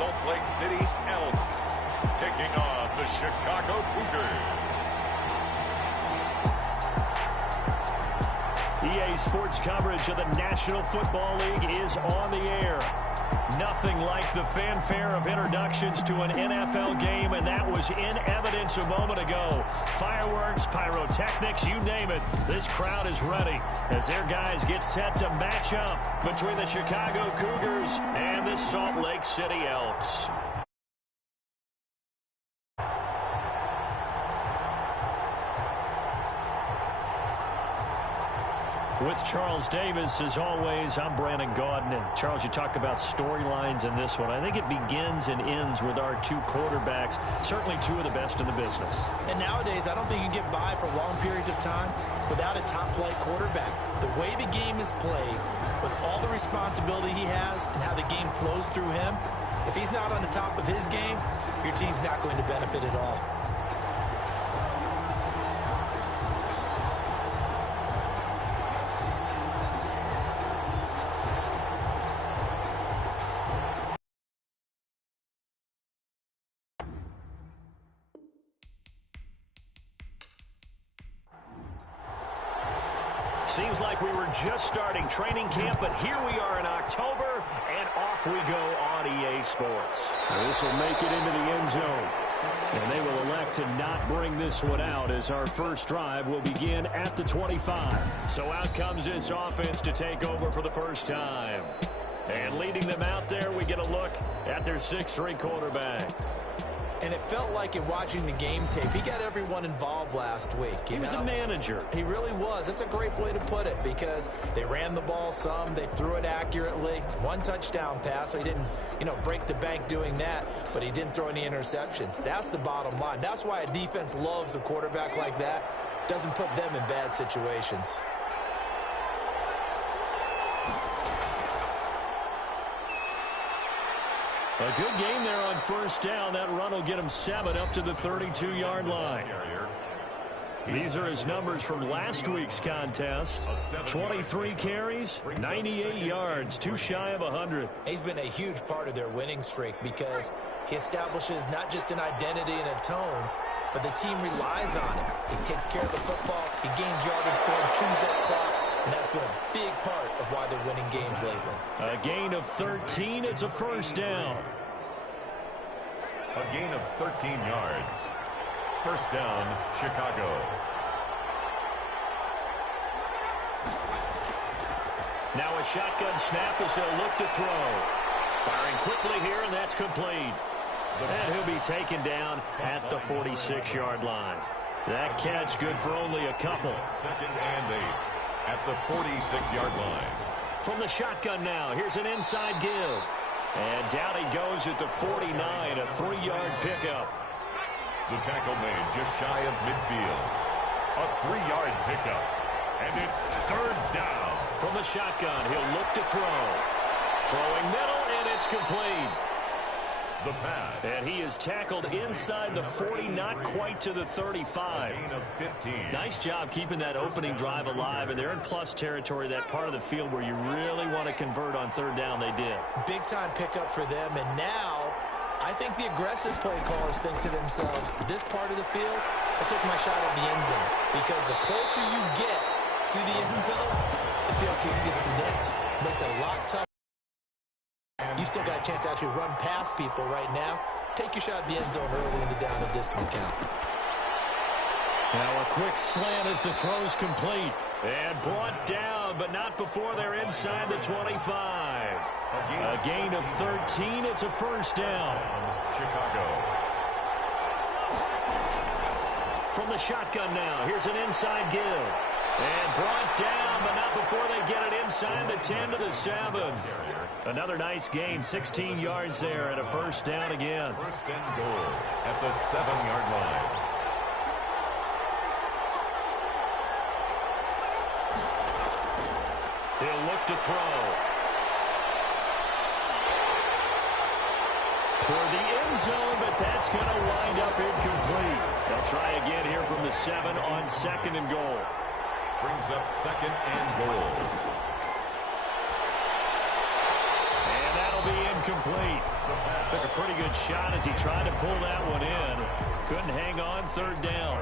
Salt Lake City Elks taking on the Chicago Cougars. EA Sports coverage of the National Football League is on the air. Nothing like the fanfare of introductions to an NFL game, and that was in evidence a moment ago. Fireworks, pyrotechnics, you name it. This crowd is ready as their guys get set to match up between the Chicago Cougars and the Salt Lake City Elks. With Charles Davis, as always, I'm Brandon Gaudin. Charles, you talk about storylines in this one. I think it begins and ends with our two quarterbacks, certainly two of the best in the business. And nowadays, I don't think you can get by for long periods of time without a top-flight quarterback. The way the game is played, with all the responsibility he has and how the game flows through him, if he's not on the top of his game, your team's not going to benefit at all. Seems like we were just starting training camp, but here we are in October, and off we go on EA Sports. This will make it into the end zone, and they will elect to not bring this one out as our first drive will begin at the 25. So out comes this offense to take over for the first time. And leading them out there, we get a look at their 6'3" quarterback. And it felt like in watching the game tape, he got everyone involved last week. He was a manager. He really was. That's a great way to put it because they ran the ball some. They threw it accurately. One touchdown pass, so he didn't, break the bank doing that, but he didn't throw any interceptions. That's the bottom line. That's why a defense loves a quarterback like that. Doesn't put them in bad situations. A good game there on first down. That run will get him 7 up to the 32-yard line. These are his numbers from last week's contest. 23 carries, 98 yards, too shy of 100. He's been a huge part of their winning streak because he establishes not just an identity and a tone, but the team relies on it. He takes care of the football. He gains yardage for him, chews up clock. And that's been a big part of why they're winning games lately. A gain of 13. It's a first down. A gain of 13 yards. First down, Chicago. Now a shotgun snap as they'll look to throw. Firing quickly here, and that's complete. And he'll be taken down at the 46-yard line. That catch good for only a couple. Second and 8. At the 46-yard line. From the shotgun now, here's an inside give. And down he goes at the 49, a 3-yard pickup. The tackle made just shy of midfield. A 3-yard pickup. And it's third down. From the shotgun, he'll look to throw. Throwing middle, and it's complete. The pass. And he is tackled inside the 40, not quite to the 35. Gain of 15. Nice job keeping that opening drive alive, and they're in plus territory, that part of the field where you really want to convert on third down. They did. Big-time pickup for them, and now I think the aggressive play callers think to themselves, this part of the field, I take my shot at the end zone, because the closer you get to the end zone, the field gets condensed. Makes it a lot tougher. You still got a chance to actually run past people right now. Take your shot at the end zone early in the down and distance count. Now a quick slant as the throw's complete. And brought down, but not before they're inside the 25. A gain of 13. It's a first down. Chicago. From the shotgun now, here's an inside give. And brought down, but not before they get it inside the 10 to the 7. Another nice gain, 16 yards there, and a first down again. First and goal at the 7-yard line. He'll look to throw. Toward the end zone, but that's going to wind up incomplete. They'll try again here from the 7 on second and goal. Brings up second and goal. And that'll be incomplete. Took a pretty good shot as he tried to pull that one in. Couldn't hang on. Third down.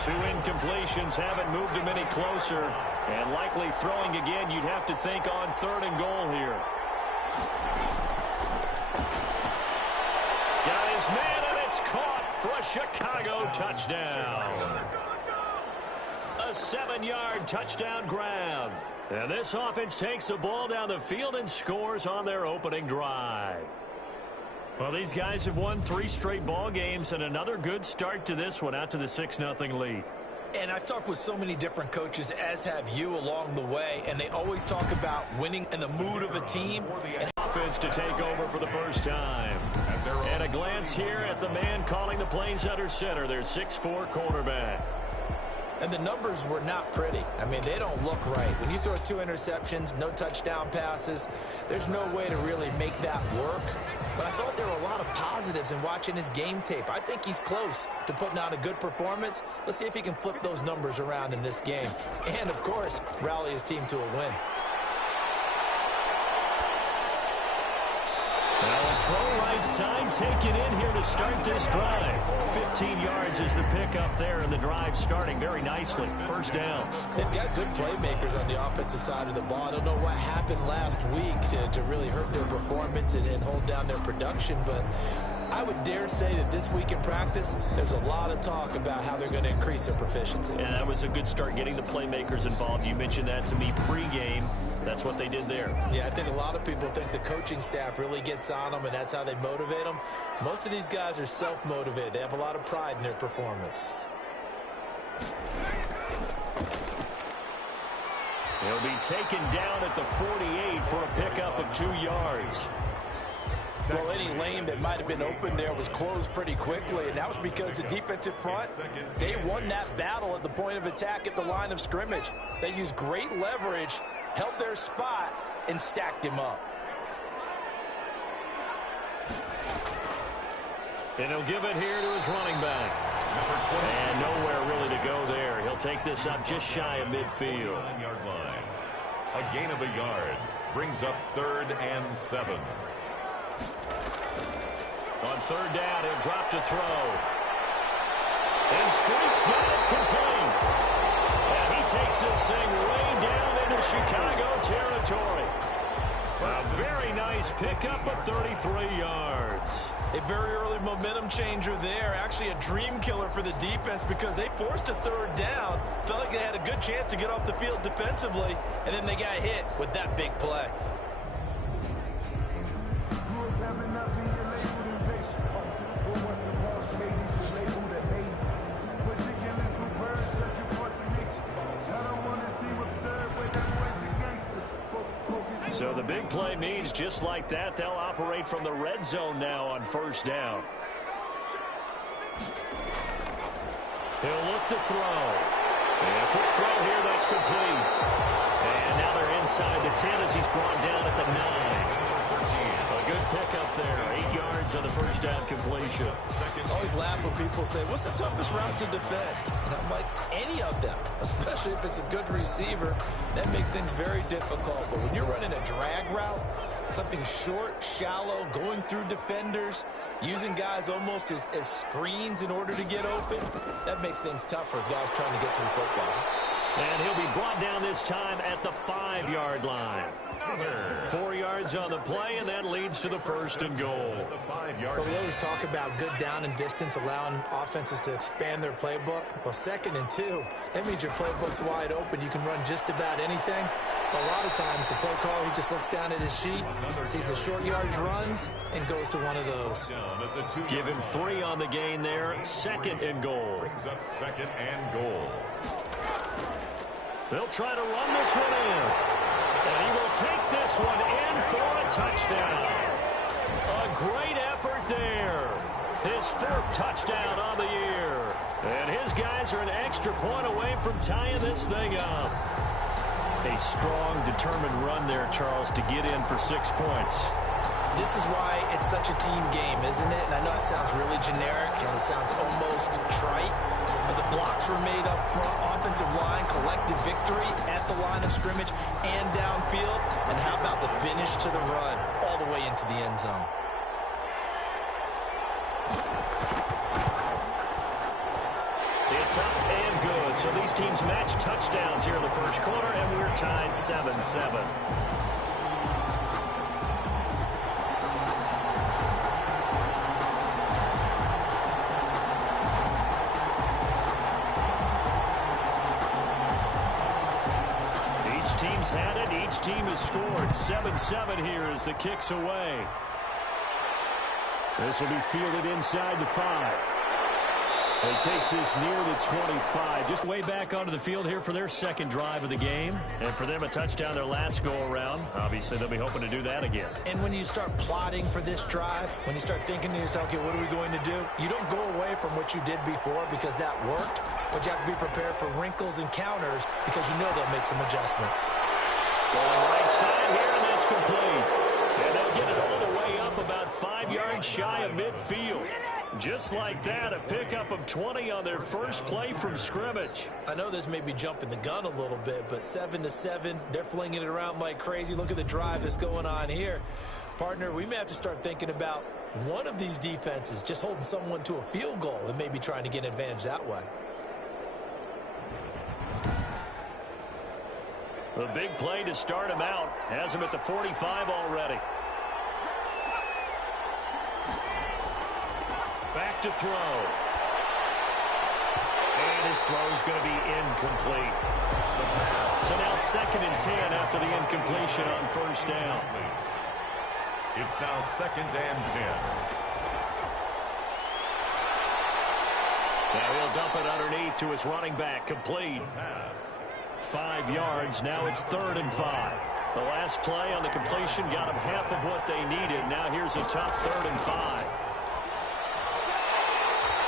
2 incompletions haven't moved him any closer. And likely throwing again, you'd have to think on 3rd and goal here. Got his man, and it's caught for a Chicago touchdown. A 7-yard touchdown grab. And this offense takes the ball down the field and scores on their opening drive. Well, these guys have won 3 straight ball games and another good start to this one out to the 6-0 lead. And I've talked with so many different coaches, as have you, along the way, and they always talk about winning and the mood of a team. And offense to take over for the first time. And a glance here at the man calling the plays under center, their 6'4" cornerback. And the numbers were not pretty. I mean, they don't look right. When you throw 2 interceptions, no touchdown passes, there's no way to really make that work. But I thought there were a lot of positives in watching his game tape. I think he's close to putting out a good performance. Let's see if he can flip those numbers around in this game. And, of course, rally his team to a win. Well, throw right side, taken in here to start this drive. 15 yards is the pickup there, and the drive starting very nicely. First down. They've got good playmakers on the offensive side of the ball. I don't know what happened last week to really hurt their performance and hold down their production, but I would dare say that this week in practice, there's a lot of talk about how they're going to increase their proficiency. And that was a good start getting the playmakers involved. You mentioned that to me pregame. That's what they did there. Yeah, I think a lot of people think the coaching staff really gets on them, and that's how they motivate them. Most of these guys are self-motivated. They have a lot of pride in their performance. He'll be taken down at the 48 for a pickup of 2 yards. Well, any lane that might have been open there was closed pretty quickly, and that was because the defensive front, they won that battle at the point of attack at the line of scrimmage. They used great leverage, held their spot, and stacked him up. And he'll give it here to his running back. And nowhere really to go there. He'll take this up just shy of midfield. 9-yard line. A gain of a yard brings up 3rd and 7. On 3rd down, he'll drop to throw. And Street's got it complete. And he takes this thing way down into Chicago territory. A very nice pickup of 33 yards. A very early momentum changer there. Actually a dream killer for the defense because they forced a 3rd down. Felt like they had a good chance to get off the field defensively, and then they got hit with that big play. So the big play means just like that, they'll operate from the red zone now on 1st down. He'll look to throw. And a quick throw here, that's complete. And now they're inside the 10 as he's brought down at the 9. A good pickup there. 8 yards on the 1st down completion. I always laugh when people say, what's the toughest route to defend? And I'm like, any of them, especially if it's a good receiver. That makes things very difficult. But when you're running a drag route, something short, shallow, going through defenders, using guys almost as screens in order to get open, that makes things tough for guys trying to get to the football. And he'll be brought down this time at the 5-yard line. 4 yards on the play, and that leads to the 1st and goal. But we always talk about good down and distance, allowing offenses to expand their playbook. Well, 2nd and 2, that means your playbook's wide open. You can run just about anything. But a lot of times, the play caller, he just looks down at his sheet, sees the short yardage runs, and goes to one of those. Give him 3 on the gain there. 2nd and goal. Brings up 2nd and goal. They'll try to run this one in. And he will take this one in for a touchdown. A great effort there. His 4th touchdown on the year. And his guys are an extra point away from tying this thing up. A strong, determined run there, Charles, to get in for 6 points. This is why it's such a team game, isn't it? And I know it sounds really generic and it sounds almost trite, but the blocks were made up front, offensive line, collective victory at the line of scrimmage and downfield. And how about the finish to the run all the the way into the end zone. It's up and good. So these teams match touchdowns here in the first quarter, and we're tied 7-7. Each team's had it. Each team has scored. 7-7 here as the kick's away. This will be fielded inside the 5. He takes this near the 25. Just way back onto the field here for their second drive of the game. And for them, a touchdown their last go-around. Obviously, they'll be hoping to do that again. And when you start plotting for this drive, when you start thinking to yourself, okay, what are we going to do? You don't go away from what you did before because that worked. But you have to be prepared for wrinkles and counters because you know they'll make some adjustments. Going right side here, and that's complete. And they'll get it all the way up about 5 yards shy of midfield. Just like that, a pickup of 20 on their first play from scrimmage. I know this may be jumping the gun a little bit, but 7-7, they're flinging it around like crazy. Look at the drive that's going on here. Partner, we may have to start thinking about one of these defenses just holding someone to a field goal and maybe trying to get an advantage that way. The big play to start him out. Has him at the 45 already. Back to throw. And his throw is going to be incomplete. So now 2nd and 10 after the incompletion on first down. It's now 2nd and 10. Now he'll dump it underneath to his running back. Complete. 5 yards. Now it's 3rd and 5. The last play on the completion got him half of what they needed. Now here's a tough 3rd and 5.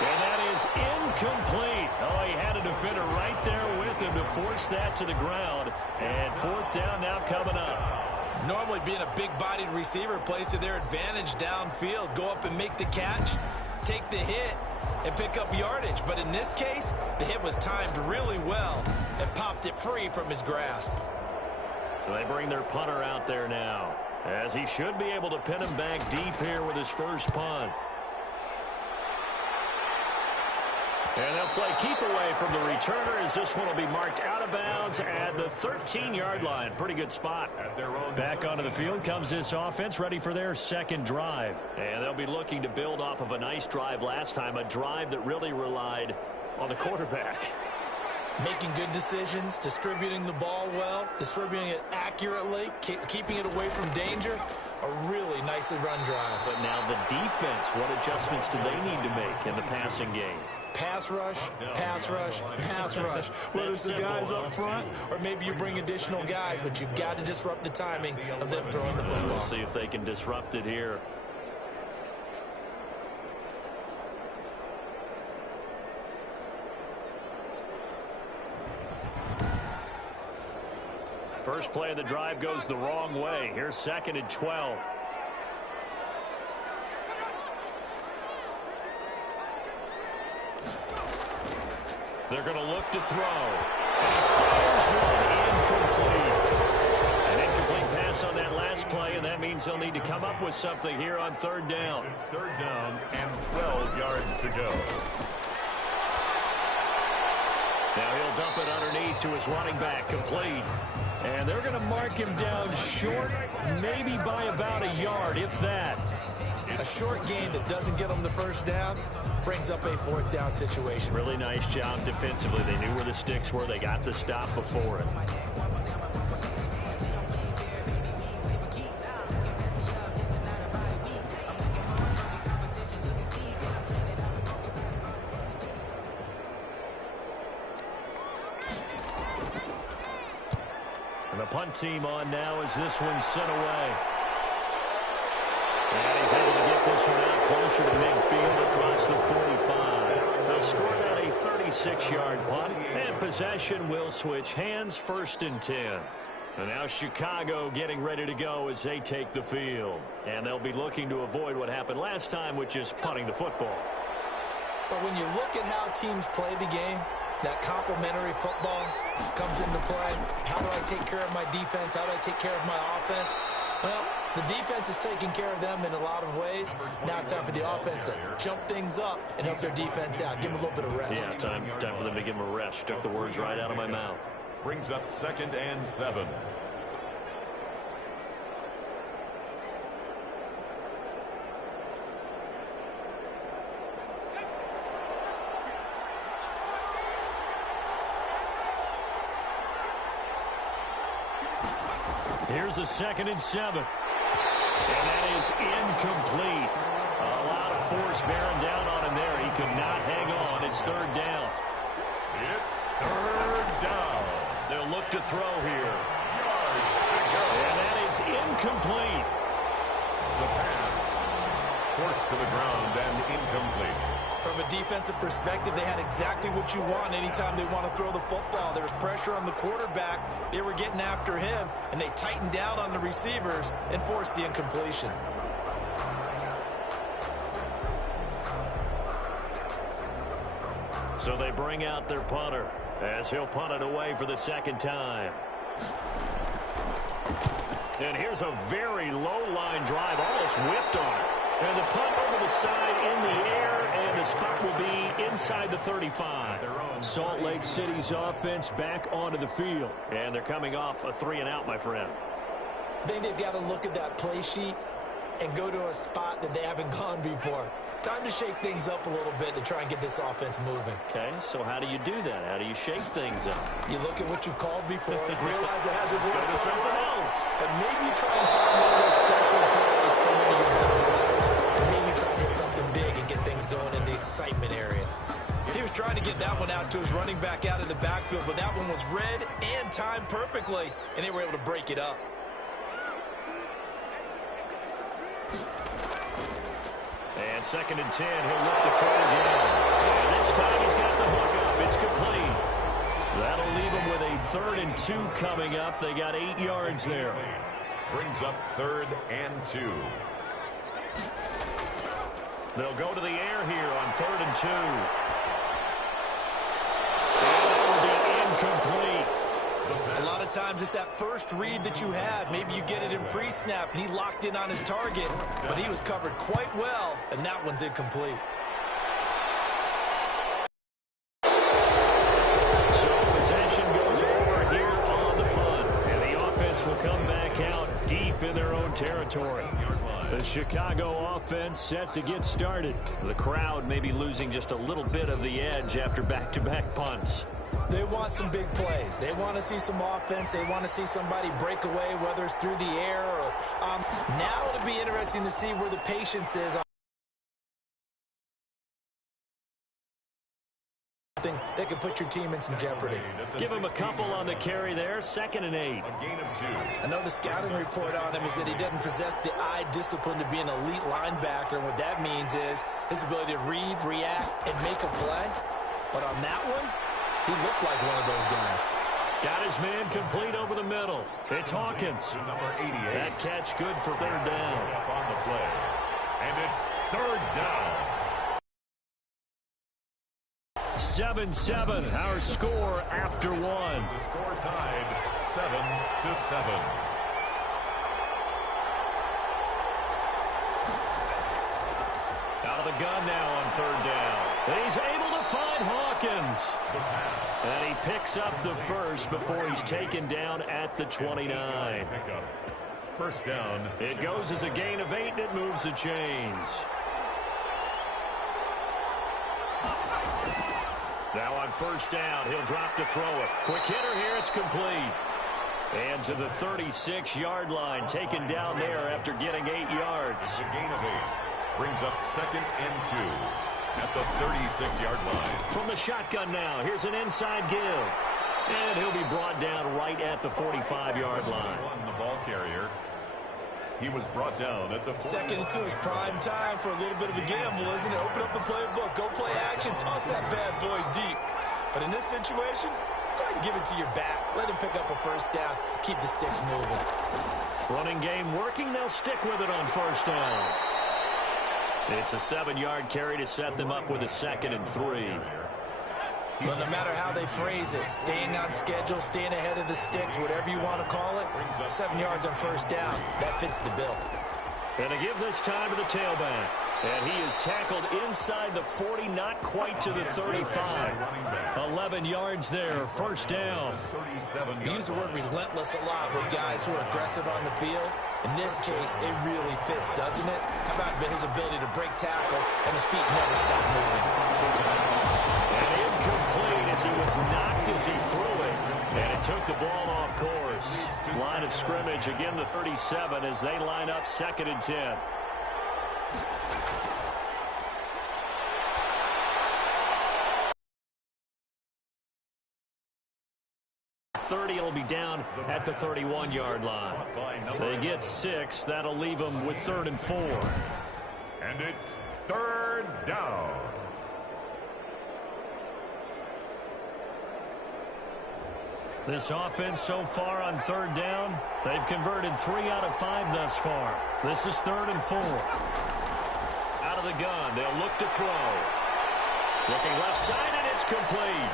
And that is incomplete. Oh, he had a defender right there with him to force that to the ground. And 4th down now coming up. Normally being a big-bodied receiver plays to their advantage downfield. Go up and make the catch, take the hit, and pick up yardage. But in this case, the hit was timed really well and popped it free from his grasp. So they bring their punter out there now, as he should be able to pin him back deep here with his first punt. And they'll play keep away from the returner as this one will be marked out of bounds at the 13-yard line. Pretty good spot. Back onto the field comes this offense, ready for their second drive. And they'll be looking to build off of a nice drive last time, a drive that really relied on the quarterback. Making good decisions, distributing the ball well, distributing it accurately, keeping it away from danger. A really nicely run drive. But now the defense, what adjustments do they need to make in the passing game? Pass rush, pass rush, pass rush. Whether it's the guys up front or maybe you bring additional guys, but you've got to disrupt the timing of them throwing the football. We'll see if they can disrupt it here. First play of the drive goes the wrong way. Here's 2nd and 12. They're going to look to throw. And he fires one incomplete. An incomplete pass on that last play, and that means they'll need to come up with something here on 3rd down. 3rd down and 12 yards to go. Now he'll dump it underneath to his running back, complete. And they're going to mark him down short, maybe by about a yard, if that. A short gain that doesn't get them the first down brings up a 4th down situation. Really nice job defensively. They knew where the sticks were. They got the stop before it. And the punt team on now as this one's sent away. And he's able to get this one out closer to midfield across the 45. They'll score out a 36-yard punt, and possession will switch hands, 1st and 10. And now Chicago getting ready to go as they take the field. And they'll be looking to avoid what happened last time, which is punting the football. But when you look at how teams play the game, that complementary football comes into play. How do I take care of my defense? How do I take care of my offense? Well, The defense is taking care of them in a lot of ways. Now it's time for the offense to jump things up and help their defense out. Give them a little bit of rest. Yeah, time for them to give them a rest. Took the words right out of my mouth. Brings up 2nd and 7. Here's a 2nd and 7. And that is incomplete. A lot of force bearing down on him there. He could not hang on. It's 3rd down. It's 3rd down. They'll look to throw here. Yards to go. And that is incomplete. The pass forced to the ground and incomplete. From a defensive perspective, they had exactly what you want anytime they want to throw the football. There was pressure on the quarterback. They were getting after him, and they tightened down on the receivers and forced the incompletion. So they bring out their punter as he'll punt it away for the 2nd time. And here's a very low-line drive, almost whiffed on it. And the punt over the side in the air, and the spot will be inside the 35. Salt Lake City's offense back onto the field. And they're coming off a 3-and-out, my friend. I think they've got to look at that play sheet and go to a spot that they haven't gone before. Time to shake things up a little bit to try and get this offense moving. Okay, so how do you do that? How do you shake things up? You look at what you've called before, realize it hasn't worked Go to something else. and maybe you try and find one of those special plays from one of your better players, and maybe try and hit something big and get things going in the excitement area. He was trying to get that one out to his running back out of the backfield, but that one was read and timed perfectly, and they were able to break it up. And 2nd and 10, he'll look to throw again. And this time he's got the hook up. It's complete. That'll leave him with a 3rd and 2 coming up. They got 8 yards there. Brings up 3rd and 2. They'll go to the air here on 3rd and 2. And that will be incomplete. A lot of times it's that first read that you have. Maybe you get it in pre-snap, and he locked in on his target, but he was covered quite well, and that one's incomplete. So possession goes over here on the punt, and the offense will come back out deep in their own territory. The Chicago offense set to get started. The crowd may be losing just a little bit of the edge after back-to-back punts. They want some big plays. They want to see some offense. They want to see somebody break away, whether it's through the air or now it'll be interesting to see where the patience is. That could put your team in some jeopardy. Give him a couple on the carry there. 2nd and 8. A gain of 2. I know the scouting report on him is that he doesn't possess the eye discipline to be an elite linebacker. And what that means is his ability to read, react, and make a play. But on that one, he looked like one of those guys. Got his man complete over the middle. It's Hawkins. Number 88. That catch good for 3rd down. Up on the play. And it's 3rd down. 7-7, our score after 1. The score tied 7-7. Out of the gun now on 3rd down. He's able to find Hawkins. And he picks up the first before he's taken down at the 29. First down. It goes as a gain of 8, and it moves the chains. Now on 1st down, he'll drop to throw it. Quick hitter here, it's complete. And to the 36-yard line, taken down there after getting 8 yards. A gain of 8. Brings up 2nd and 2 at the 36-yard line. From the shotgun now, here's an inside give. And he'll be brought down right at the 45-yard line. The ball carrier. He was brought down at the 2nd and 2 is prime time for a little bit of a gamble, isn't it? Open up the playbook, go play action, toss that bad boy deep. But in this situation, go ahead and give it to your back. Let him pick up a 1st down, keep the sticks moving. Running game working, they'll stick with it on 1st down. It's a 7-yard carry to set them up with a 2nd and 3. Well, no matter how they phrase it, staying on schedule, staying ahead of the sticks, whatever you want to call it, 7 yards on first down, that fits the bill. And to give this time to the tailback. And he is tackled inside the 40, not quite to the 35. 11 yards there, first down. We use the word relentless a lot with guys who are aggressive on the field. In this case, it really fits, doesn't it? How about his ability to break tackles and his feet never stop moving? And incomplete as he was knocked as he threw it. And it took the ball off course. Line of scrimmage, again the 37 as they line up 2nd and 10. 30, it'll be down at the 31-yard line. They get 6. That'll leave them with 3rd and 4. And it's 3rd down. This offense so far on 3rd down, they've converted 3 out of 5 thus far. This is 3rd and 4. Out of the gun, they'll look to throw. Looking left side, and it's complete.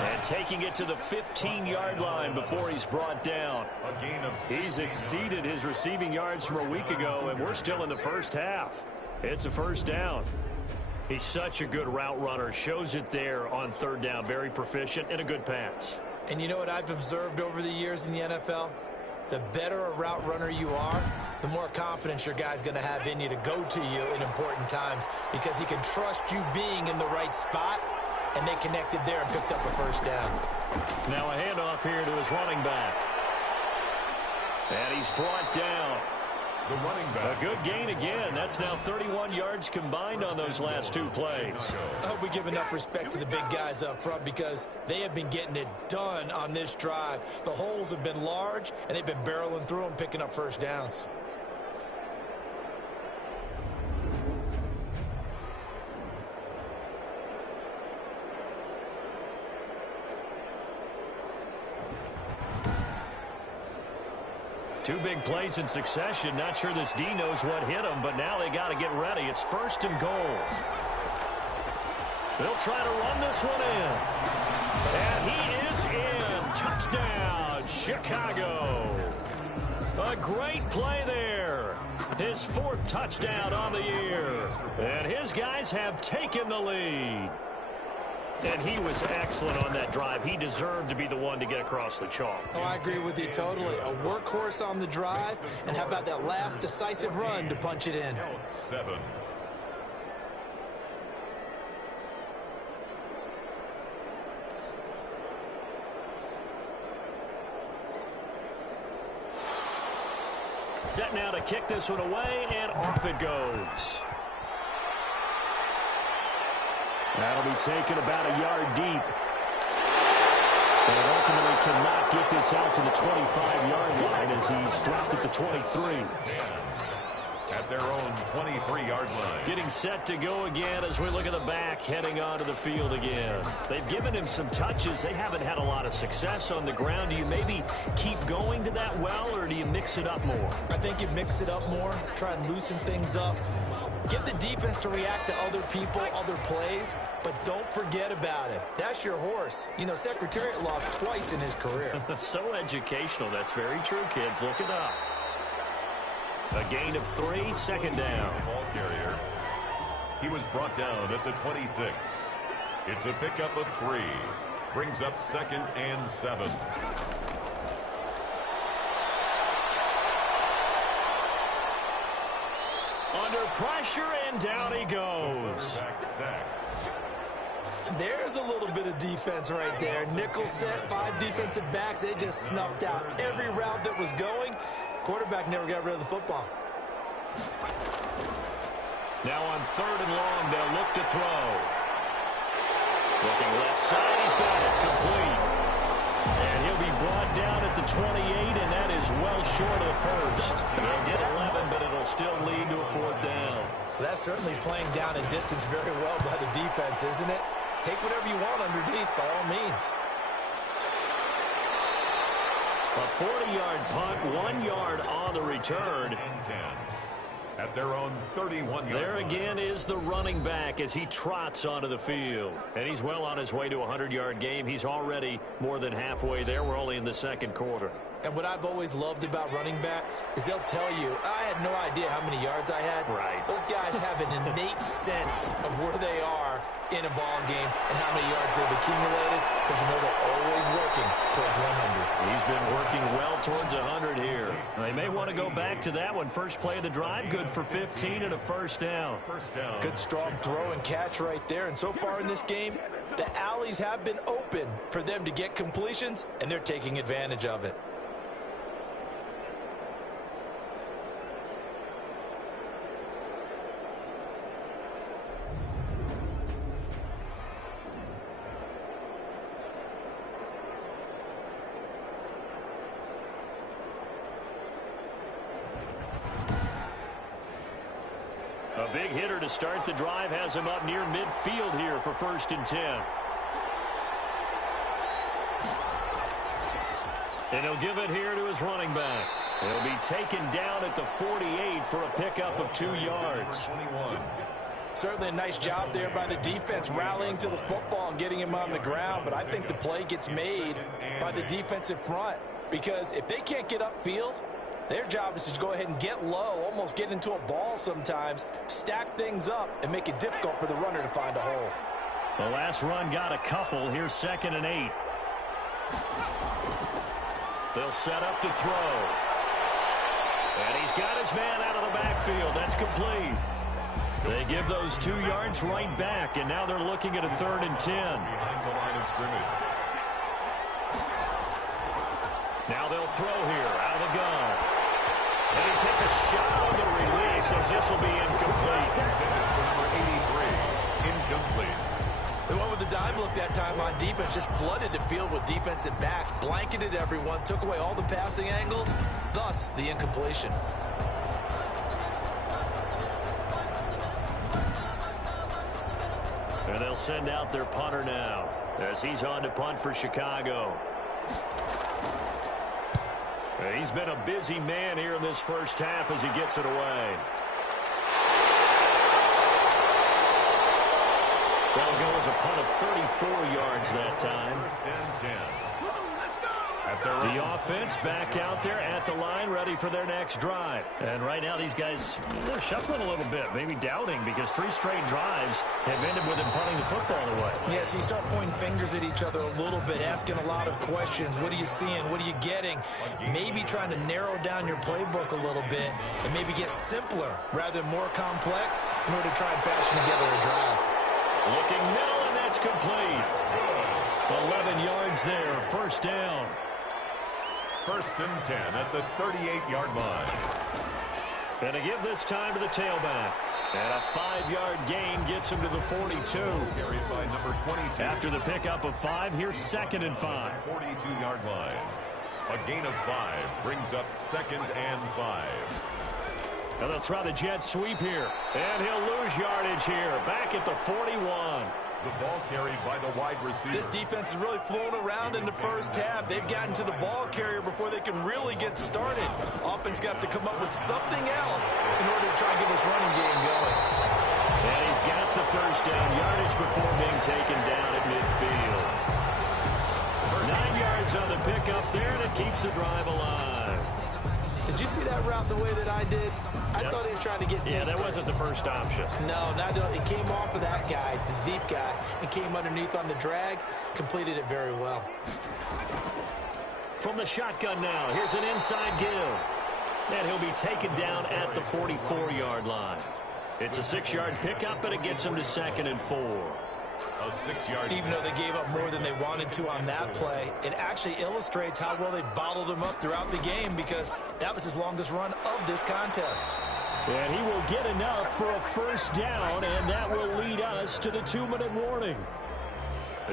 And taking it to the 15-yard line before he's brought down. He's exceeded his receiving yards from a week ago, and we're still in the first half. It's a first down. He's such a good route runner. Shows it there on 3rd down. Very proficient and a good pass. And you know what I've observed over the years in the NFL? The better a route runner you are, the more confidence your guy's going to have in you to go to you in important times because he can trust you being in the right spot, and they connected there and picked up a first down. Now a handoff here to his running back. And he's brought down. The running back. A good gain again. That's now 31 yards combined on those last 2 plays. I hope we give enough respect to the big guys up front because they have been getting it done on this drive. The holes have been large, and they've been barreling through them, picking up first downs. Two big plays in succession. Not sure this D knows what hit him, but now they got to get ready. It's 1st and goal. They'll try to run this one in. And he is in. Touchdown, Chicago. A great play there. His 4th touchdown on the year. And his guys have taken the lead. And he was excellent on that drive. He deserved to be the one to get across the chalk. Oh, I agree with you totally. A workhorse on the drive, and how about that last decisive run to punch it in? 7. Set now to kick this one away, and off it goes. That'll be taken about a yard deep. And ultimately cannot get this out to the 25-yard line as he's dropped at the 23. At their own 23-yard line. Getting set to go again as we look at the back heading onto the field again. They've given him some touches. They haven't had a lot of success on the ground. Do you maybe keep going to that well, or do you mix it up more? I think you mix it up more, try and loosen things up. Get the defense to react to other people, other plays, but don't forget about it. That's your horse. You know, Secretariat lost twice in his career. So educational. That's very true, kids. Look it up. A gain of 3, 2nd down. Ball carrier. He was brought down at the 26. It's a pickup of 3. Brings up 2nd and 7. Under pressure, and down he goes. There's a little bit of defense right there. Nickel set, 5 defensive backs. They just snuffed out every route that was going. Quarterback never got rid of the football. Now on 3rd and long, they'll look to throw. Looking left side, he's got it complete. And he'll be brought down at the 28, and that is well short of the 1st. They'll get 11, but it'll still lead to a 4th down. That's certainly playing down in distance very well by the defense, isn't it? Take whatever you want underneath, by all means. A 40-yard punt, 1 yard on the return. at their own 31-yard There line. again is the running back as he trots onto the field. And he's well on his way to a 100-yard game. He's already more than halfway there. We're only in the second quarter. And what I've always loved about running backs is they'll tell you, I had no idea how many yards I had. Right. Those guys have an innate sense of where they are in a ball game and how many yards they've accumulated, because you know they're always working towards 100. He's been working well towards 100 here. They may want to go back to that one. First play of the drive, good for 15 and a first down. Good strong throw and catch right there. And so far in this game, the alleys have been open for them to get completions, and they're taking advantage of it. A big hitter to start the drive has him up near midfield here for 1st and 10. And he'll give it here to his running back. He'll be taken down at the 48 for a pickup of 2 yards. Certainly a nice job there by the defense rallying to the football and getting him on the ground, but I think the play gets made by the defensive front, because if they can't get upfield, their job is to go ahead and get low, almost get into a ball sometimes, stack things up, and make it difficult for the runner to find a hole. The last run got a couple. Here's 2nd and 8. They'll set up to throw. And he's got his man out of the backfield. That's complete. They give those 2 yards right back, and now they're looking at a 3rd and 10. Behind the line of scrimmage. Now they'll throw here out of the gun. And he takes a shot on the release as this will be incomplete. Number 83, incomplete. They went with the dive look that time on defense, just flooded the field with defensive backs, blanketed everyone, took away all the passing angles, thus the incompletion. And they'll send out their punter now as he's on to punt for Chicago. He's been a busy man here in this first half as he gets it away. That'll go as a punt of 34 yards that time. 1st and 10. The offense back out there at the line, ready for their next drive. And right now these guys, they're shuffling a little bit, maybe doubting, because 3 straight drives have ended with them punting the football away. Yeah, so you start pointing fingers at each other a little bit, asking a lot of questions. What are you seeing? What are you getting? Maybe trying to narrow down your playbook a little bit and maybe get simpler rather than more complex in order to try and fashion together a drive. Looking middle, and that's complete. 11 yards there, 1st down. 1st and 10 at the 38-yard line. And to give this time to the tailback. And a 5-yard gain gets him to the 42. Carried by number 22. After the pickup of 5, here's 2nd and 5. 42-yard line. A gain of 5 brings up 2nd and 5. And they'll try the jet sweep here. And he'll lose yardage here. Back at the 41. The ball carried by the wide receiver. This defense is really flown around in the first half. They've gotten to the ball carrier before they can really get started. Offense got to come up with something else in order to try and get this running game going. And he's got the 1st down yardage before being taken down at midfield. 9 yards on the pickup there, and it keeps the drive alive. Did you see that route the way that I did? I thought he was trying to get deep. Yeah, that wasn't the first option. No, it came off of that guy, the deep guy, and came underneath on the drag, completed it very well. From the shotgun now, here's an inside give. And he'll be taken down at the 44-yard line. It's a 6-yard pickup, and it gets him to 2nd and 4. A 6-yard. Even though they gave up more than they wanted to on that play, it actually illustrates how well they bottled him up throughout the game, because that was his longest run of this contest. And he will get enough for a 1st down, and that will lead us to the 2-minute warning.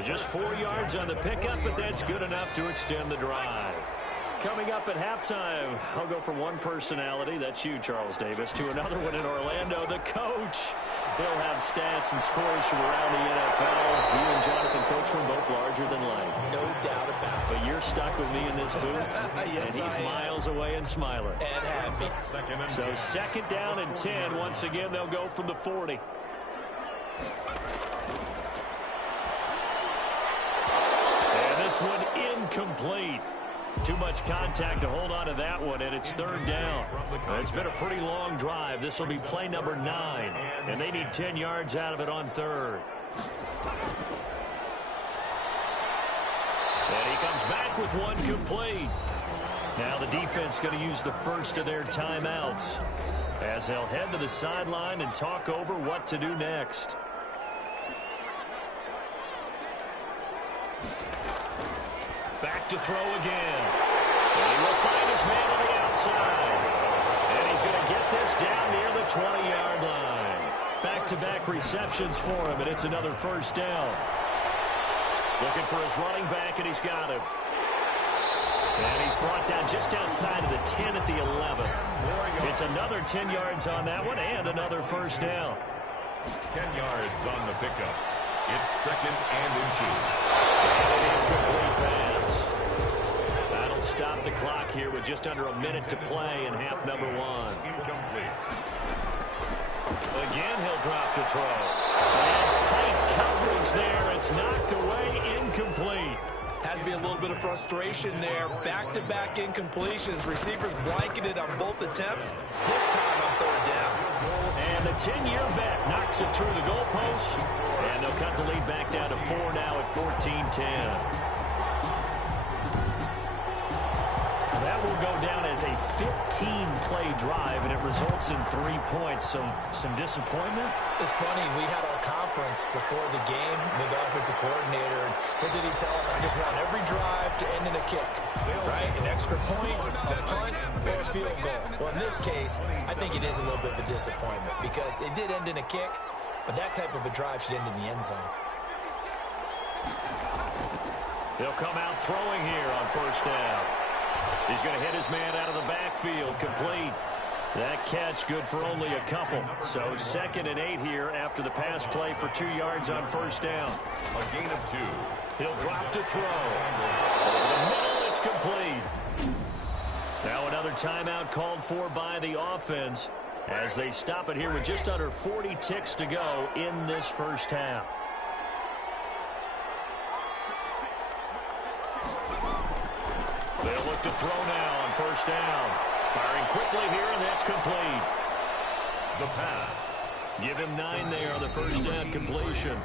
Just 4 yards on the pickup, but that's good enough to extend the drive. Coming up at halftime, I'll go from one personality, that's you, Charles Davis, to another one in Orlando, the coach. He'll have stats and scores from around the NFL. You and Jonathan Coachman both larger than life. No doubt about it. But you're stuck with me in this booth, yes, and he's miles away and smiling. And happy. So second down and 10. Once again, they'll go from the 40. And this one incomplete. Too much contact to hold on to that one, and it's third down. It's been a pretty long drive. This will be play number 9, and they need 10 yards out of it on third. And he comes back with one complete. Now the defense going to use the first of their timeouts as they'll head to the sideline and talk over what to do next. Back to throw again. And he will find his man on the outside. And he's going to get this down near the 20-yard line. Back-to-back receptions for him, and it's another first down. Looking for his running back, and he's got him. And he's brought down just outside of the 10 at the 11. It's another 10 yards on that one, and another first down. 10 yards on the pickup. It's second and inches. And an incomplete pass. That'll stop the clock here with just under a minute to play in half number 1. Incomplete. Again, he'll drop to throw. And tight coverage there. It's knocked away, incomplete. Has to be a little bit of frustration there. Back-to-back incompletions. Receivers blanketed on both attempts. This time on third down. And the 10-year bet knocks it through the goalpost. And they'll cut the lead back down to 4 now at 14-10. That will go down as a 15-play drive, and it results in 3 points. Some disappointment? It's funny, we had our conference before the game with the offensive coordinator, and what did he tell us? I just want every drive to end in a kick, right? An extra point, a punt, or a field goal. Well, in this case, I think it is a little bit of a disappointment because it did end in a kick, but that type of a drive should end in the end zone. He'll come out throwing here on first down. He's going to hit his man out of the backfield, complete. That catch good for only a couple. So second and 8 here after the pass play for 2 yards on first down. A gain of 2. He'll drop to throw. Over the middle, it's complete. Now another timeout called for by the offense as they stop it here with just under 40 ticks to go in this first half. They'll look to throw now on first down. Firing quickly here, and that's complete. The pass. Give him 9 there on the first down completion.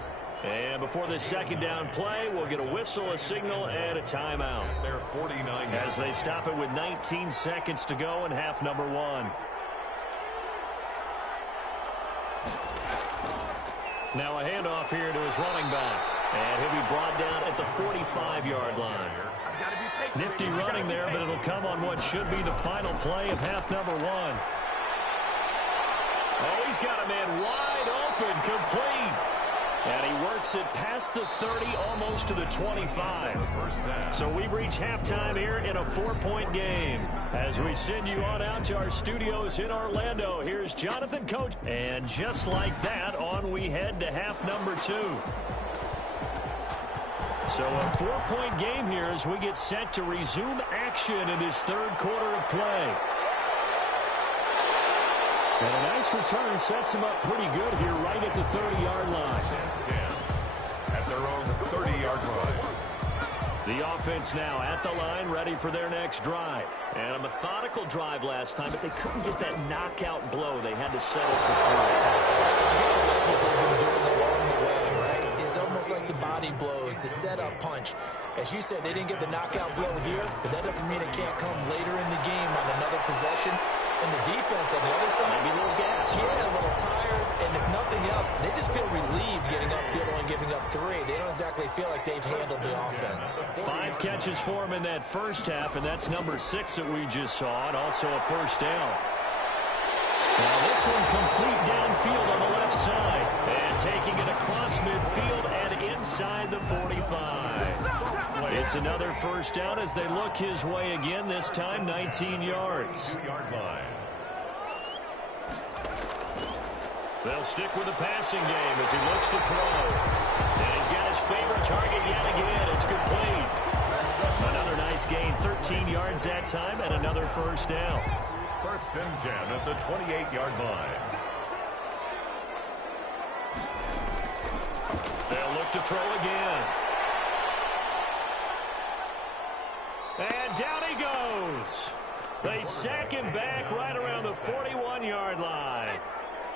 And before the second down play, we'll get a whistle, a signal, and a timeout. They're 49 as they stop it with 19 seconds to go in half number 1. Now a handoff here to his running back. And he'll be brought down at the 45-yard line. Nifty running there, but it'll come on what should be the final play of half number 1. Oh, he's got a man wide open, complete. And he works it past the 30, almost to the 25. So we've reached halftime here in a 4-point game. As we send you on out to our studios in Orlando, here's Jonathan Coach. And just like that, on we head to half number 2. So a 4-point game here as we get set to resume action in this third quarter of play. And a nice return sets him up pretty good here right at the 30-yard line. 10 at their own 30-yard line. The offense now at the line, ready for their next drive. And a methodical drive last time, but they couldn't get that knockout blow. They had to settle for 3. What they've been doing along the way, right? It's almost like the body blows, the setup punch. As you said, they didn't get the knockout blow here, but that doesn't mean it can't come later in the game on another possession. And the defense on the other side, maybe a little gas. Yeah, a little tired. And if nothing else, they just feel relieved getting upfield and giving up 3. They don't exactly feel like they've handled the offense. 5 catches for him in that first half, and that's number 6 that we just saw, and also a first down. Now this one complete downfield on the left side. And taking it across midfield and inside the 45. It's It's another first down as they look his way again, this time 19 yards. They'll stick with the passing game as he looks to throw. And he's got his favorite target yet again. It's complete. Another nice gain, 13 yards that time, and another first down. First and 10 at the 28-yard line. They'll look to throw again. And down he goes. They sack him back right around the 41-yard line.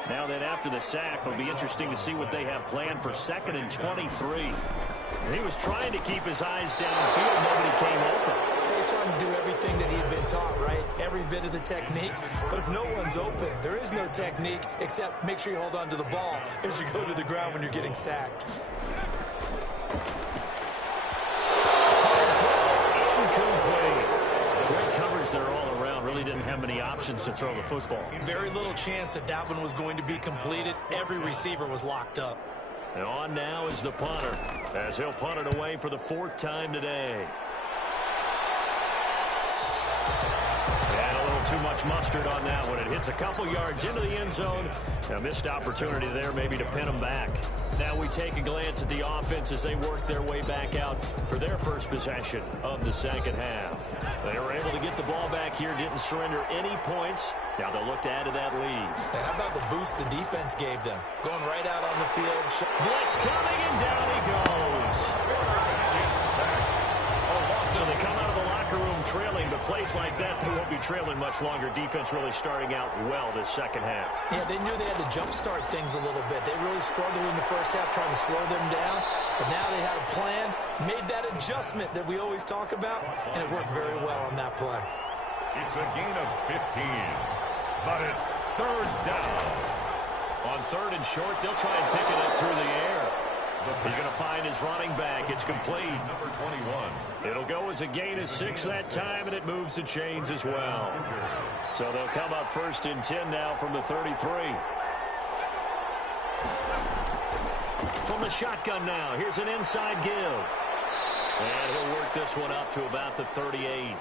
Now then, after the sack, it'll be interesting to see what they have planned for 2nd and 23. And he was trying to keep his eyes downfield. Nobody came open. He was trying to do everything that he had been taught, right? Every bit of the technique. But if no one's open, there is no technique except make sure you hold on to the ball as you go to the ground when you're getting sacked. Incomplete. Great coverage there all around. Really didn't have many options to throw the football. Very little chance that that one was going to be completed. Every receiver was locked up. And on now is the punter, as he'll punt it away for the 4th time today. And a little too much mustard on that one. It hits a couple yards into the end zone. A missed opportunity there maybe to pin them back. Now we take a glance at the offense as they work their way back out for their first possession of the second half. They were able to get the ball back here, didn't surrender any points. Now they'll look to add to that lead. How about the boost the defense gave them? Going right out on the field. Blitz coming, and down he goes. So they come out of the locker room trailing, but plays like that, they won't be trailing much longer. Defense really starting out well this second half. Yeah, they knew they had to jumpstart things a little bit. They really struggled in the first half trying to slow them down, but now they had a plan, made that adjustment that we always talk about, and it worked very well on that play. It's a gain of 15, but it's 3rd down. On 3rd and short, they'll try and pick it up through the air. He's going to find his running back. It's complete. Number 21. It'll go as a gain of 6 that time, and it moves the chains as well. So they'll come up 1st and 10 now from the 33. From the shotgun now, here's an inside give. And he'll work this one up to about the 38.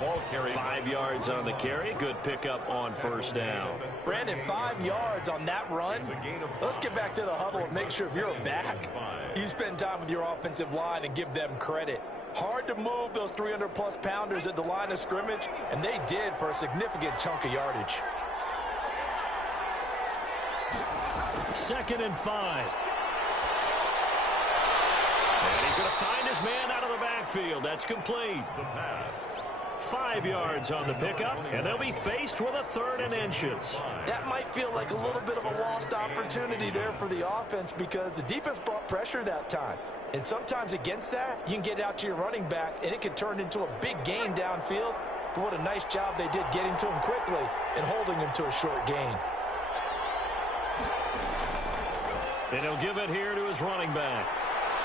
Ball carry. 5 yards on the carry. Good pickup on 1st down. Brandon, 5 yards on that run. Let's get back to the huddle and make sure if you're a back, you spend time with your offensive line and give them credit. Hard to move those 300-plus pounders at the line of scrimmage, and they did for a significant chunk of yardage. 2nd and 5. And he's going to find his man out of the backfield. That's complete. The pass. 5 yards on the pickup, and they'll be faced with a 3rd and inches. That might feel like a little bit of a lost opportunity there for the offense because the defense brought pressure that time. And sometimes against that, you can get out to your running back, and it can turn into a big gain downfield. But what a nice job they did getting to him quickly and holding him to a short gain. And he'll give it here to his running back.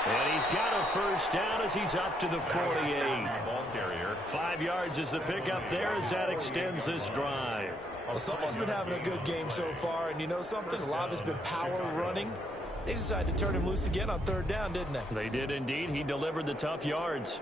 And he's got a 1st down as he's up to the 48. Ball carrier. 5 yards is the pickup there as that extends this drive. Well, someone's been having a good game so far, and you know something? A lot of it's been power running. They decided to turn him loose again on 3rd down, didn't they? They did indeed. He delivered the tough yards.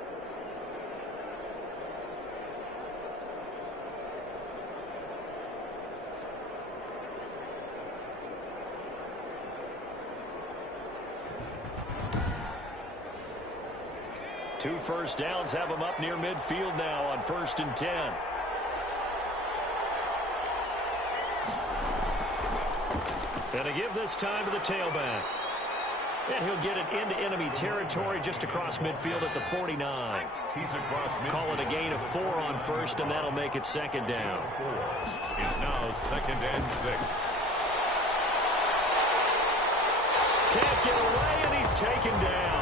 Two 1st downs have him up near midfield now on 1st and 10. And a give this time to the tailback. And he'll get it into enemy territory just across midfield at the 49. He's across midfield. Call it a gain of 4 on 1st, and that'll make it 2nd down. It's now 2nd and 6. Can't get away, and he's taken down.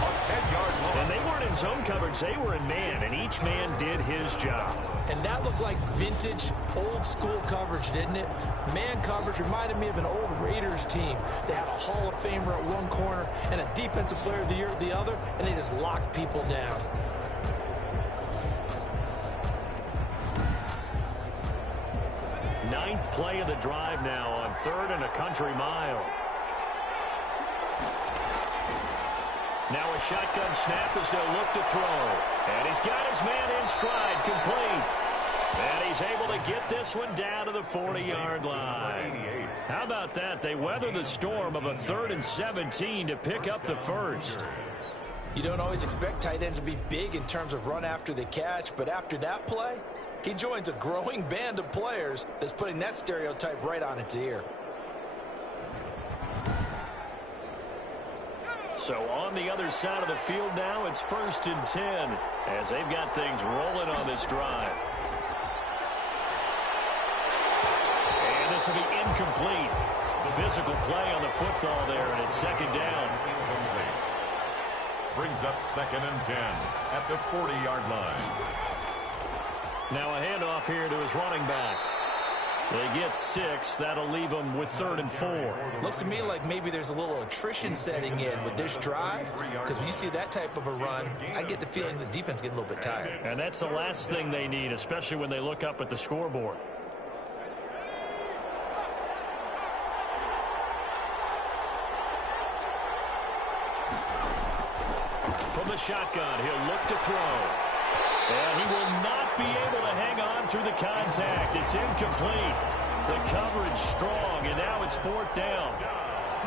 A 10-yard loss. And they weren't in zone coverage. They were in man, and each man did his job. And that looked like vintage, old-school coverage, didn't it? Man coverage reminded me of an old Raiders team. They had a Hall of Famer at one corner and a Defensive Player of the Year at the other, and they just locked people down. Ninth play of the drive now on 3rd and a country mile. Now a shotgun snap as they'll look to throw. And he's got his man in stride, complete. And he's able to get this one down to the 40-yard line. How about that? They weather the storm of a 3rd and 17 to pick up the first. You don't always expect tight ends to be big in terms of run after the catch, but after that play, he joins a growing band of players that's putting that stereotype right on its ear. So on the other side of the field now, it's 1st and 10 as they've got things rolling on this drive. And this will be incomplete. Physical play on the football there, and it's 2nd down. Brings up 2nd and 10 at the 40-yard line. Now a handoff here to his running back. They get 6. That'll leave them with 3rd and 4. Looks to me like maybe there's a little attrition setting in with this drive, because when you see that type of a run, I get the feeling the defense getting a little bit tired. And that's the last thing they need, especially when they look up at the scoreboard. From the shotgun, he'll look to throw. And he will not be able to hang on through the contact. It's incomplete. The coverage strong, and now it's 4th down.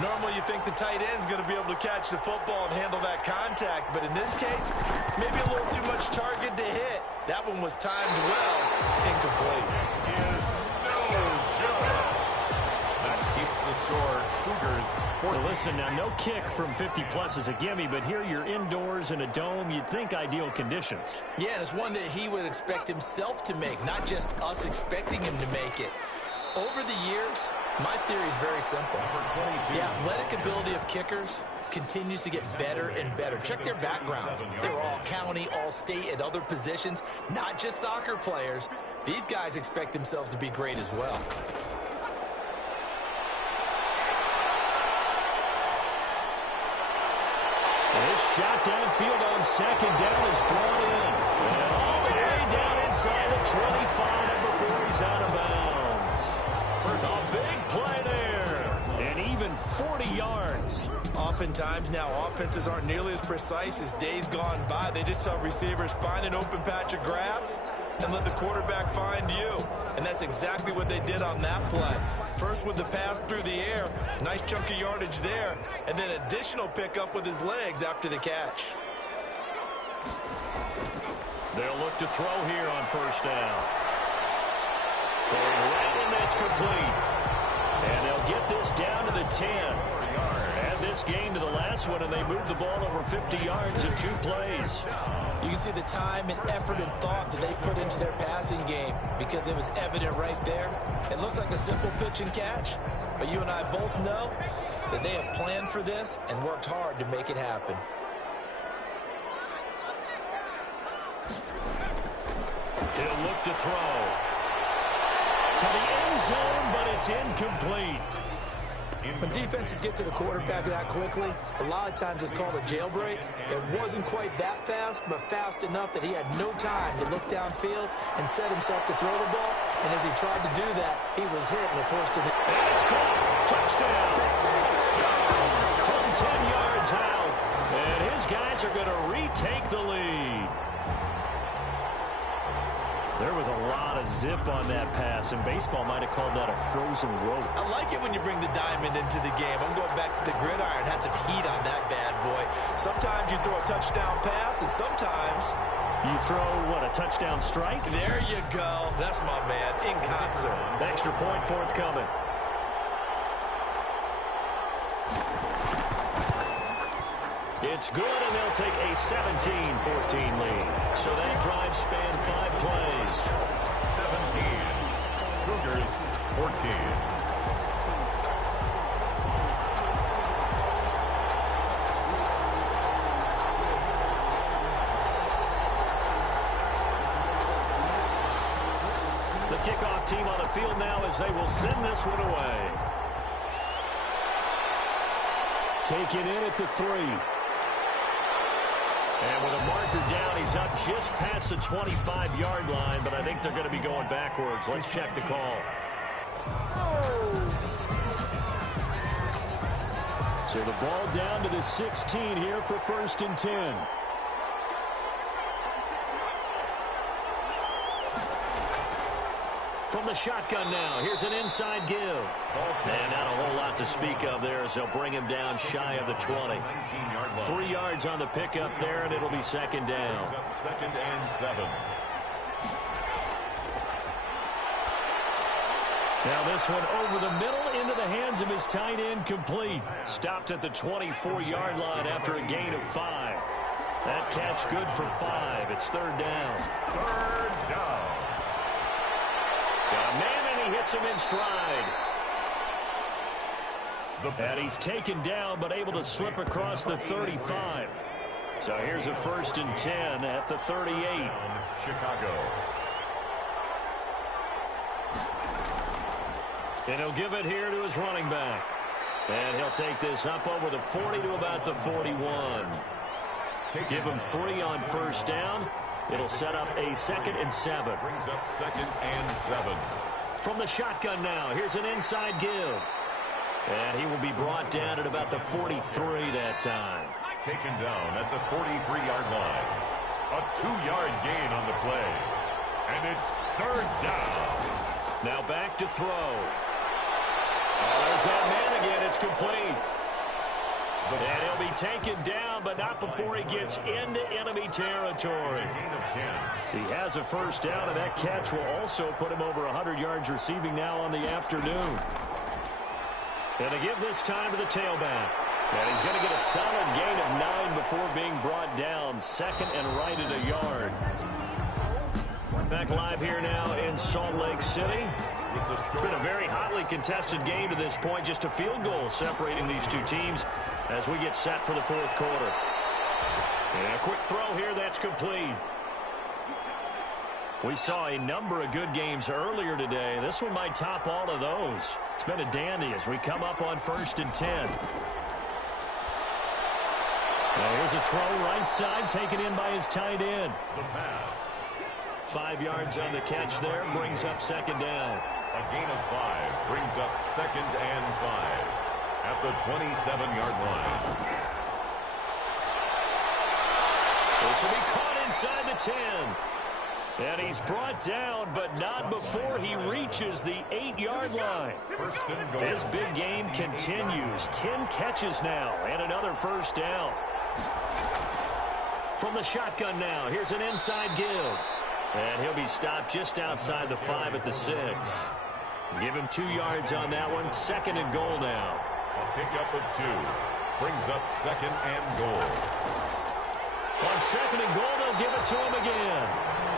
Normally you think the tight end's going to be able to catch the football and handle that contact, but in this case, maybe a little too much target to hit. That one was timed well. Incomplete. That keeps the score. Cougars. Well, listen, now no kick from 50-plus is a gimme, but here you're indoors in a dome. You'd think ideal conditions. Yeah, and it's one that he would expect himself to make, not just us expecting him to make it. Over the years, my theory is very simple. The athletic ability of kickers continues to get better and better. Check their backgrounds. They were all county, all state, at other positions, not just soccer players. These guys expect themselves to be great as well. This shot downfield on 2nd down is brought in. And all the way down inside the 25 before he's out of bounds. A big play there. And even 40 yards. Oftentimes now offenses aren't nearly as precise as days gone by. They just saw receivers find an open patch of grass and let the quarterback find you. And that's exactly what they did on that play. First with the pass through the air, nice chunk of yardage there, and then additional pickup with his legs after the catch. They'll look to throw here on 1st down. Throwing right, and that's complete. And they'll get this down to the 10. Add this game to the last one, and they move the ball over 50 yards in 2 plays. You can see the time and effort and thought that they put into their passing game because it was evident right there. It looks like a simple pitch and catch, but you and I both know that they have planned for this and worked hard to make it happen. He'll look to throw. To the end zone, but it's incomplete. When defenses get to the quarterback that quickly, a lot of times it's called a jailbreak. It wasn't quite that fast, but fast enough that he had no time to look downfield and set himself to throw the ball. And as he tried to do that, he was hit and it forced him. And it's caught. Touchdown. From 10 yards out. And his guys are going to retake the lead. There was a lot of zip on that pass, and baseball might have called that a frozen rope. I like it when you bring the diamond into the game. I'm going back to the gridiron. Had some heat on that bad boy. Sometimes you throw a touchdown pass, and sometimes you throw, what, a touchdown strike? There you go. That's my man, in concert. Extra point forthcoming. It's good, and they'll take a 17-14 lead. So that drive spanned 5 plays. 17. Cougars, 14. The kickoff team on the field now as they will send this one away. Take it in at the 3. And with a marker down, he's up just past the 25-yard line, but I think they're going to be going backwards. Let's check the call. So the ball down to the 16 here for 1st and 10. From the shotgun now, here's an inside give. And not a whole lot to speak of there as they'll bring him down shy of the 20. 3 yards on the pickup there, and it'll be 2nd down. 2nd and 7. Now this one over the middle into the hands of his tight end, complete. Stopped at the 24-yard line after a gain of 5. That catch good for 5. It's 3rd down. 3rd down. Got a man, and he hits him in stride. And he's taken down, but able to slip across the 35. So here's a 1st and 10 at the 38. Chicago. And he'll give it here to his running back. And he'll take this up over the 40 to about the 41. Give him 3 on 1st down. It'll set up a 2nd and 7. Brings up 2nd and 7. From the shotgun now, here's an inside give. And he will be brought down at about the 43 that time. Taken down at the 43-yard line. A 2-yard gain on the play. And it's 3rd down. Now back to throw. Oh, there's that man again. It's complete. And he'll be taken down, but not before he gets into enemy territory. He has a 1st down, and that catch will also put him over 100 yards receiving now on the afternoon. And to give this time to the tailback. And he's going to get a solid gain of 9 before being brought down. 2nd and right at a yard. Back live here now in Salt Lake City. It's been a very hotly contested game to this point. Just a field goal separating these two teams as we get set for the 4th quarter. And a quick throw here that's complete. We saw a number of good games earlier today. This one might top all of those. It's been a dandy as we come up on 1st and 10. Now here's a throw right side taken in by his tight end. The pass. 5 yards on the catch there, brings up 2nd down. A gain of 5 brings up 2nd and 5 at the 27-yard line. This will be caught inside the 10. And he's brought down, but not before he reaches the 8-yard line. 1st and goal. His big game continues. 10 catches now and another 1st down. From the shotgun now, here's an inside give. And he'll be stopped just outside the 5 at the 6. Give him 2 yards on that one. 2nd and goal now. A pickup of 2 brings up 2nd and goal. On 2nd and goal, they'll give it to him again.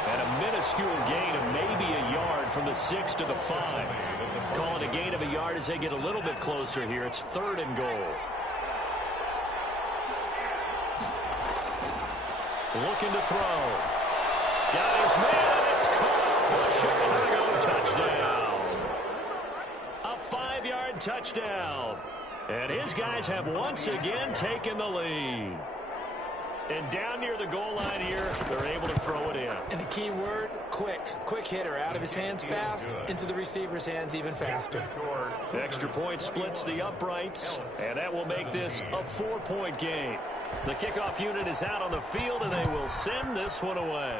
And a minuscule gain of maybe a yard from the 6 to the 5. Call it a gain of a yard as they get a little bit closer here. It's 3rd and goal. Looking to throw. Got his man, and it's caught for a Chicago touchdown. A 5-yard touchdown. And his guys have once again taken the lead. And down near the goal line here, they're able to throw it in. And the key word, quick. Quick hitter. Out of his hands fast, into the receiver's hands even faster. The extra point splits the uprights, and that will make this a 4-point game. The kickoff unit is out on the field, and they will send this one away.